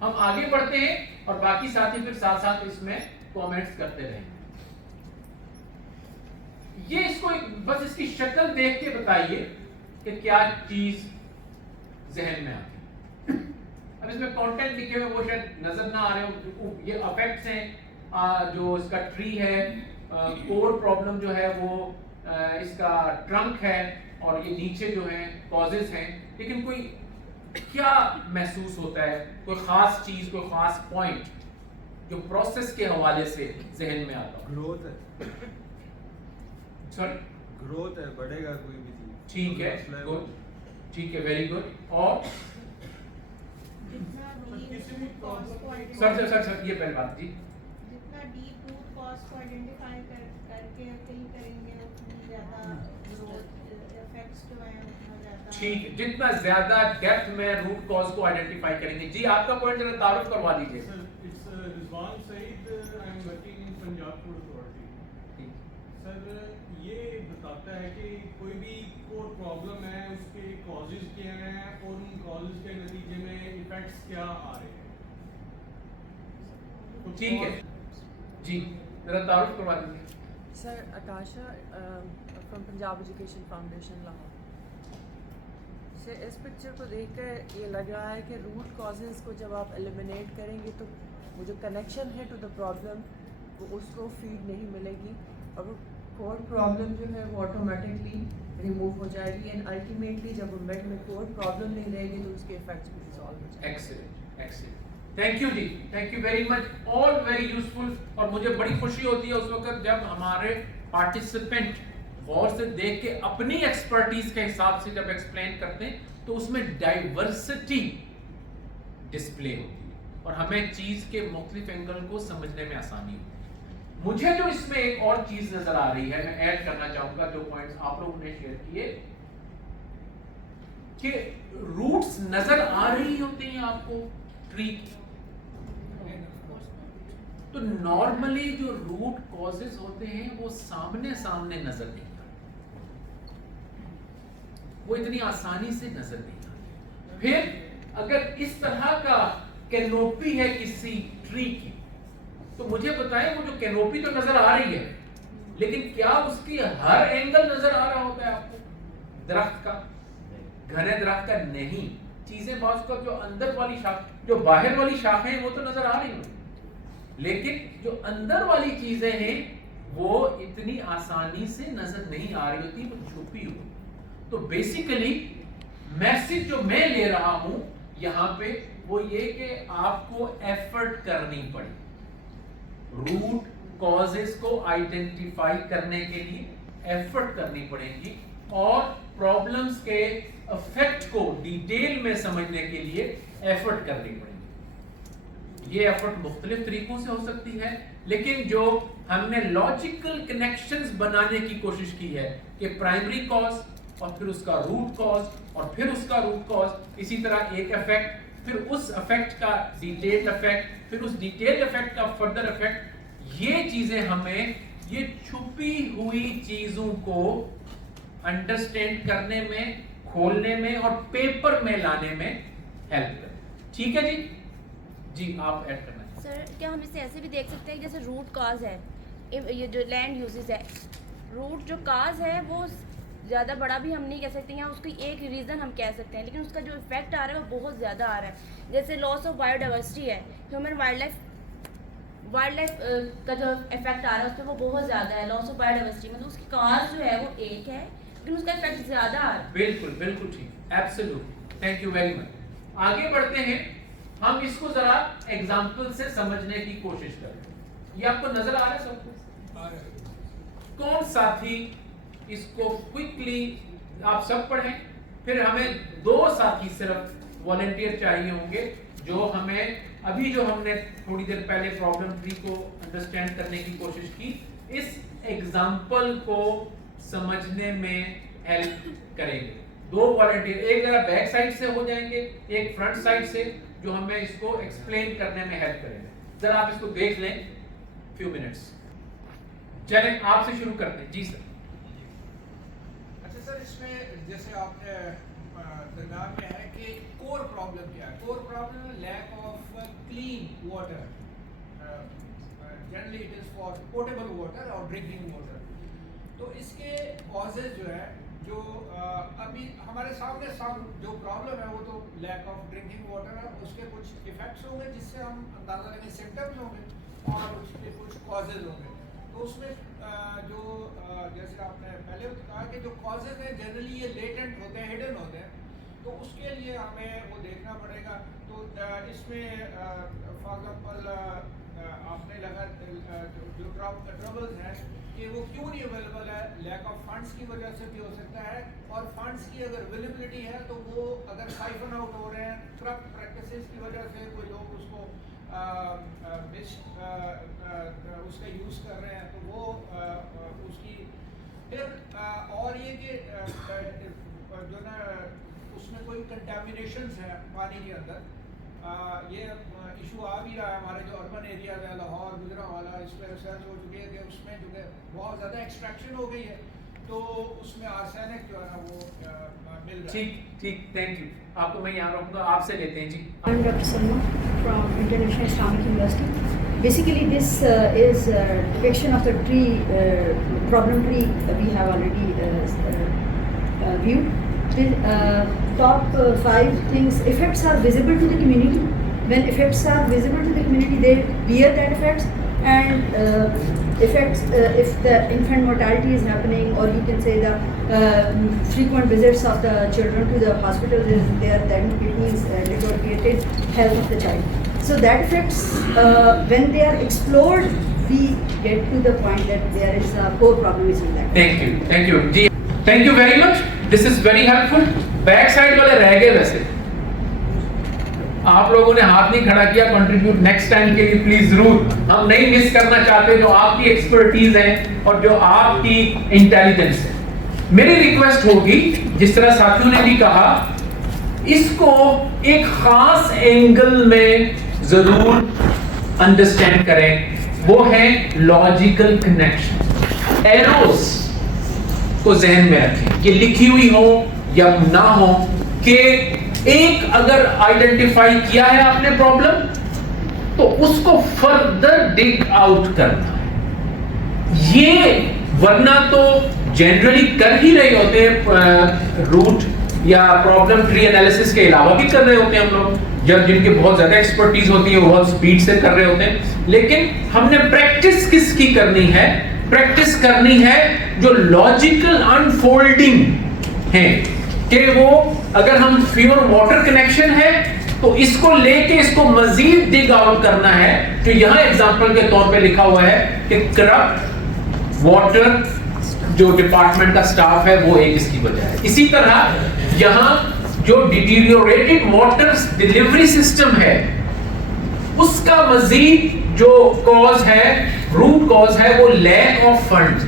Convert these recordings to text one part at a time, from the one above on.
ہم آگے بڑھتے ہیں اور باقی ساتھی پھر ساتھ ساتھ اس میں کومنٹس کرتے رہیں گے. یہ اس کو بس اس کی شکل دیکھ کے بتائیے کہ کیا چیز ذہن میں آتی ہے. اب اس میں کانٹینٹ لکھے ہوئے وہ شاید نظر نہ آ رہے ہو. یہ افیکٹس ہیں, جو اس کا ٹری ہے, کور پرابلم جو ہے وہ اس کا ٹرنک ہے, اور یہ نیچے جو ہیں کازز ہیں. لیکن کوئی کیا محسوس ہوتا ہے, کوئی خاص چیز, کوئی خاص پوائنٹ جو پروسیس کے حوالے سے ذہن میں آتا ہے؟ گروتھ ہے. سوری, گروتھ ہے, بڑھے گا کوئی بھی چیز. ٹھیک ہے, گڈ, ٹھیک ہے, ویری گڈ. اور سر یہ پہلی بات جی. جتنا ڈیپ روٹ کاز کو آئیڈینٹیفائی کر کے کہیں کریں گے اتنی زیادہ افیکٹس جو ہیں اتنا زیادہ. ٹھیک ہے, جتنا زیادہ ڈیپتھ میں روٹ کاز کو آئیڈینٹیفائی کریں گے. جی آپ کا پوائنٹ ذرا تعارف کروا دیجیے. Sir it's Rizwan Saeed, I am working in Punjab food authority. Sir یہ بتاتا ہے کہ کوئی بھی کور پرابلم ہے اس کے کازز کیا ہیں اور ان کازز کے نتیجے میں ایفیکٹس کیا آ رہے ہیں. ٹھیک ہے جی, ذرا تعارف کروا دیجیے. Sir Akasha from Punjab education foundation Lahore. Sir اس پکچر کو دیکھ کر یہ لگ رہا ہے کہ روٹ کازز کو جب آپ ایلیمینیٹ کریں گے تو وہ جو کنیکشن ہے ٹو دا پرابلم وہ اس کو فیڈ نہیں ملے گی, اور وہ کور پرابلم جو ہے وہ آٹومیٹکلی ریموو ہو جائے گی. اینڈ الٹیمیٹلی جب وہ بیڈ میں کور پرابلم نہیں رہے گی تو اس کے افیکٹس بھی ریزالو ہو جائیں گے. Excellent, excellent, thank you ji, thank you very much, all very useful. اور مجھے بڑی خوشی ہوتی ہے اس وقت جب ہمارے پارٹیسپینٹ غور سے دیکھ کے اپنی ایکسپرٹیز کے حساب سے جب ایکسپلین کرتے ہیں تو اس میں ڈائیورسٹی ڈسپلے ہوتی ہے اور ہمیں چیز کے مختلف اینگل کو سمجھنے میں آسانی ہوتی ہے. مجھے جو اس میں ایک اور چیز نظر آ رہی ہے, میں ایڈ کرنا چاہوں گا جو پوائنٹس آپ لوگوں نے شیئر کیے, کہ روٹس نظر آ رہی ہوتی ہیں آپ کو ٹری کی. تو نارملی جو روٹ کازز ہوتے ہیں وہ سامنے سامنے نظر نہیں آتے, وہ اتنی آسانی سے نظر نہیں آتے. پھر اگر اس طرح کا کینوپی ہے کسی ٹری کی تو مجھے بتائیں وہ جو کینوپی تو نظر آ رہی ہے لیکن کیا اس کی ہر اینگل نظر آ رہا ہوتا ہے آپ کو؟ درخت کا, گھنے درخت کا نہیں. چیزیں بعض کا جو اندر والی شاخ, جو باہر والی شاخیں ہیں وہ تو نظر آ رہی ہیں, لیکن جو اندر والی چیزیں ہیں وہ اتنی آسانی سے نظر نہیں آ رہی ہوتی, وہ چھپی ہوئی. تو بیسیکلی میسج جو میں لے رہا ہوں یہاں پہ وہ یہ کہ آپ کو ایفرٹ کرنی پڑے روٹ کازز کو آئیڈینٹیفائی کرنے کے لیے, ایفرٹ کرنی پڑے گی, اور پرابلمز کے افیکٹ کو ڈیٹیل میں سمجھنے کے لیے ایفرٹ کرنی پڑے گی. یہ ایفرٹ مختلف طریقوں سے ہو سکتی ہے, لیکن جو ہم نے لاجیکل کنیکشنز بنانے کی کوشش کی ہے کہ پرائمری کاز اور پھر اس کا روٹ کاز اور پھر اس کا روٹ کاز, اسی طرح ایک افیکٹ, پھر اس افیکٹ کا ڈیٹیل افیکٹ, پھر اس ڈیٹیل افیکٹ کا فردر افیکٹ, یہ چیزیں ہمیں یہ چھپی ہوئی چیزوں کو انڈرسٹینڈ کرنے میں, کھولنے میں اور پیپر میں لانے میں ہیلپ کریں. ٹھیک ہے جی, جی آپ ایڈ کرنا چاہتے سر کیا ہم اسے ایسے بھی دیکھ سکتے ہیں جیسے روٹ کاز ہے, یہ جو لینڈ یوزز ہے, روٹ جو کاز ہے وہ زیادہ بڑا بھی ہم نہیں کہہ سکتے ہیں, اس کی ایک ریزن ہم کہہ سکتے ہیں, لیکن اس کا جو افیکٹ آ رہا ہے وہ بہت زیادہ آ رہا ہے. جیسے لاس آف بایو ڈائیورسٹی ہے, ہیومن وائلڈ لائف کا جو افیکٹ آ رہا ہے اس پہ وہ بہت زیادہ ہے. لاس آف بایو ڈائیورسٹی مطلب اس کی کاز جو ہے وہ ایک ہے لیکن اس کا افیکٹ زیادہ آ رہا ہے. بالکل بالکل ٹھیک, ایبسولوٹ, تھینک یو ویری مچ. آگے بڑھتے ہیں, ہم اس کو ذرا ایگزامپل سے سمجھنے کی کوشش کریں. یہ آپ کو نظر آ رہا ہے سب کچھ؟ کون ساتھی اس کو کوئکلی, آپ سب پڑھیں, پھر ہمیں 2 ساتھی صرف والنٹیئر چاہیے ہوں گے جو ہمیں ابھی جو ہم نے تھوڑی دیر پہلے پرابلم ٹری کو انڈرسٹینڈ کرنے کی کوشش کی, اس ایگزامپل کو سمجھنے میں ہیلپ کریں گے. 2 والنٹیئر, ایک ذرا بیک سائڈ سے ہو جائیں گے, ایک فرنٹ سائڈ سے, جو ہمیں اس کو ایکسپلین کرنے میں ہیلپ کریں گے. ذرا آپ اس کو دیکھ لیں فیو منٹس. چلیں آپ سے شروع کرتے ہیں. جی سر. اچھا سر, اس میں جیسے آپ نے درمیان میں ہے کہ کور پرابلم کیا ہے. Core problem lack of water. Generally it is for potable water or drinking water. تو اس کے causes جو ہے جو ابھی ہمارے سامنے جو پرابلم ہے وہ تو لیک آف ڈرنکنگ واٹر ہے. اس کے کچھ ایفیکٹس ہوں گے جس سے ہم اندازہ لگیں سمٹمز ہوں گے اور اس کے کچھ کازز ہوں گے. تو اس میں جو جیسے آپ نے پہلے کہا کہ جو کازز ہیں جنرلی یہ لیٹنٹ ہوتے ہیں, ہڈن ہوتے ہیں, تو اس کے لیے ہمیں وہ دیکھنا پڑے گا. تو اس میں فار ایگزامپل آپ نے لگا جو ٹربلز ہیں کہ وہ کیوں نہیں اویلیبل ہے, لیک آف فنڈس کی وجہ سے بھی ہو سکتا ہے, اور فنڈس کی اگر اویلیبلٹی ہے تو وہ اگر سائفن آؤٹ ہو رہے ہیں کرپٹ پریکٹسز کی وجہ سے, کوئی لوگ اس کو اس کا یوز کر رہے ہیں, تو وہ اس کی پھر اور یہ کہ جو نا اس میں کوئی کنٹامینیشنس ہیں پانی کے اندر. یہ ایشو آ بھی رہا ہے ہمارے جو اربن ایریاز ہے, لاہور, گجرانوالہ, اس پہ ریسرچ ہو چکی ہے کہ اس میں جو کہ بہت زیادہ ایکسٹریکشن ہو گئی ہے, تو اس میں آرسینک جو ہے نا وہ مل رہا ہے. ٹھیک, تھینک یو. آپ کو میں یہاں رکھوں گا, آپ سے لیتے ہیں. جی, I'm Dr. Salma from International Islamic University. Basically, this is a depiction of the tree, problem tree we have already viewed. Top 5 things. Effects are visible to the community. When effects are visible to the community, they bear that effects. And effects, if the infant mortality is happening, or you can say the frequent visits of the children to the hospital is there, then it means deteriorated health of the child. So that affects, when they are explored, we get to the point that there is a core problem is in that. thank you. جی, thank you very much. This is very helpful. Back side والے رہ گئے, ویسے آپ لوگوں نے ہاتھ نہیں کھڑا کیا. کنٹریبیوٹ نیکسٹ ٹائم کے لیے پلیز ضرور, ہم نہیں مس کرنا چاہتے جو آپ کی ایکسپرٹیز ہے اور جو آپ کی انٹیلیجنس ہے. میری ریکویسٹ ہوگی, جس طرح ساتھیوں نے بھی کہا, اس کو ایک خاص اینگل میں ضرور انڈرسٹینڈ کریں, وہ ہے لاجیکل کنیکشن. ایروز کو ذہن میں رکھیں, یہ لکھی ہوئی ہو یا نہ ہو, کہ ایک اگر آئیڈینٹیفائی کیا ہے آپ نے پرابلم, تو اس کو فردر ڈگ آؤٹ کرنا ہے. یہ ورنہ تو جنرلی کر ہی رہے ہوتے ہیں, روٹ یا پرابلم ٹری انالیسس کے علاوہ بھی کر رہے ہوتے ہیں ہم لوگ, جب جن کے بہت زیادہ ایکسپرٹیز ہوتی ہے وہ بہت سپیڈ سے کر رہے ہوتے ہیں. لیکن ہم نے پریکٹس کس کی کرنی ہے؟ پریکٹس کرنی ہے جو لاجیکل انفولڈنگ ہے, کہ وہ اگر ہم پیور واٹر کنیکشن ہے تو اس کو لے کے اس کو مزید ڈگ آؤٹ کرنا ہے. جو یہاں ایگزامپل کے طور پہ لکھا ہوا ہے کہ کرپٹ واٹر جو ڈپارٹمنٹ کا سٹاف ہے وہ ایک اس کی وجہ ہے. اسی طرح یہاں جو ڈیٹیریوریٹڈ واٹر ڈیلیوری سسٹم ہے اس کا مزید جو کاز ہے, روٹ کاز ہے, وہ لیک آف فنڈ.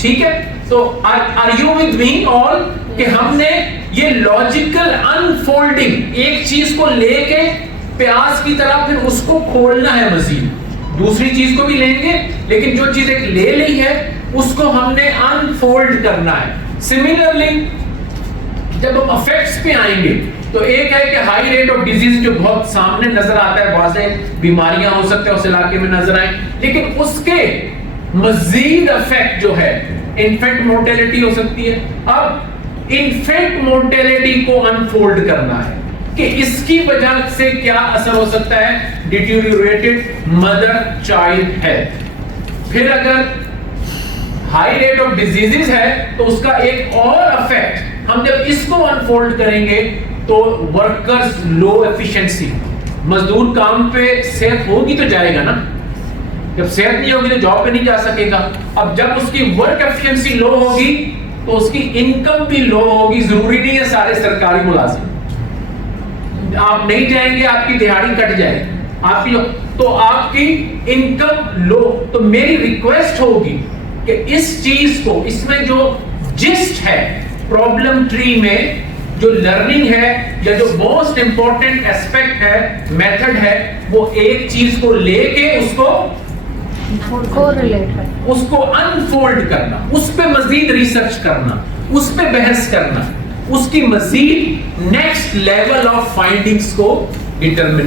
ٹھیک ہے, تو are you with me all, کہ ہم نے یہ لاجیکل انفولڈنگ ایک چیز کو لے کے پیاز کی طرح پھر اس کو کھولنا ہے, مزید دوسری چیز کو بھی لیں گے, لیکن جو چیز ایک لے لی ہے اس کو ہم نے انفولڈ کرنا ہے. سملرلی جب ہم افیکٹس پہ آئیں گے تو ایک ہے کہ ہائی ریٹ آف ڈیزیز جو بہت سامنے نظر آتا ہے, واضح بیماریاں ہو سکتے ہیں اس علاقے میں نظر آئیں, لیکن اس کے مزید افیکٹ جو ہے انفینٹ مورٹیلٹی ہو سکتی ہے. اب انفینٹ مورٹیلٹی کو انفولڈ کرنا ہے کہ اس کی وجہ سے کیا اثر ہو سکتا ہے, ڈیٹیریوریٹڈ مدر چائلڈ ہیلتھ. پھر اگر ہائی ریٹ آف ڈیزیزز ہے تو اس کا ایک اور افیکٹ, ہم جب اس کو انفولڈ کریں گے تو ورکرز لو ایفیشنسی, مزدور کام پہ صحت ہوگی تو جائے گا نا, جب صحت نہیں ہوگی تو جاب پہ نہیں جا سکے گا. اب جب اس کی ورک ایفیشنسی لو ہوگی تو اس کی انکم بھی لو ہوگی. ضروری نہیں ہے سارے سرکاری ملازم, آپ نہیں جائیں گے آپ کی دہاڑی کٹ جائے گی, آپ کی تو آپ کی انکم لو. تو میری ریکویسٹ ہوگی کہ اس چیز کو, اس میں جو جسٹ ہے پرابلم ٹری میں, جو لرننگ ہے یا جو موسٹ امپورٹنٹ ایسپیکٹ ہے, میتھڈ ہے, وہ ایک چیز کو لے کے اس کو انفولڈ کرنا, اس پہ مزید ریسرچ کرنا, اس پہ بحث کرنا, اس کی مزید نیکسٹ لیول آف فائنڈنگز کو determine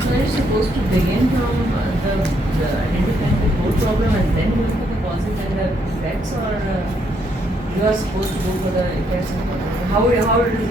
So you're supposed to begin from the identifying the core problem and then look for the causes and the effects, or you are supposed to go for the effects and causes? How it is?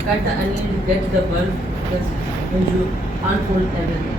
cut the onion, you get the bulb, because when you unfold everything.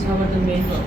So how about the main problem?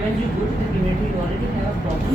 When you go to the community, you already have a problem.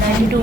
92